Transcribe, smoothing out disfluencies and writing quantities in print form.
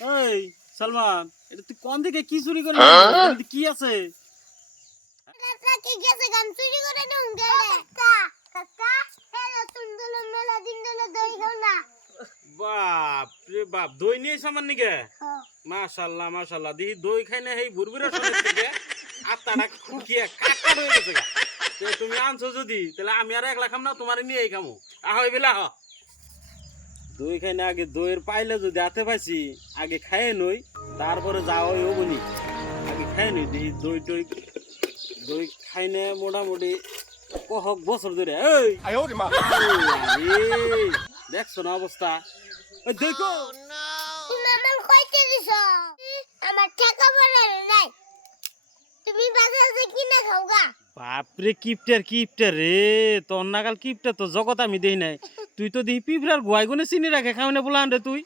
এই সালমান, এটা তুই কোন দিকে কি চুরি করে কি আছে? কি গেছে গান চুরি করে নুন গেলে কাকা কাকা হেলা সুন্দর মেলা দিন ধরে দই খাও না। বাপ রে বাপ, দই নিয়ে সামান নিকে? মাশাআল্লাহ মাশাআল্লাহ, দি দই খাই না এই বুরবুরা শরীর থেকে আত্মাটা খুকিয়ে কাকা হয়ে গেছে গা। তো তুমি আনছো যদি তাহলে আমি আর একলা খাম না, তোমারে নিয়েই খামু। আহই বেলা হ, দই খাই না আগে দইয়ের পাইলে যদি হাতে পাইছি আগে খাইয়ে নই, তারপরে যাও ওই অবনি আগে খাই নই। দেখি দই টই দই খাই না মোটামুটি কহক বছর ধরে। এই দেখছো না অবস্থা? ওই দেখো তুমি আমার কইতে দিছো আমার টাকা পড়ে নাই, তুমি বাজারে কিনা খাও গা। বাপরে কিপটার রে, তোর নাগাল কিপটার তো জগৎ আমি দেই নাই। তুই তো দেখি পিঁপড়ার গোয়াই গুনে চিনি রাখে খাওনে বলান রে তুই।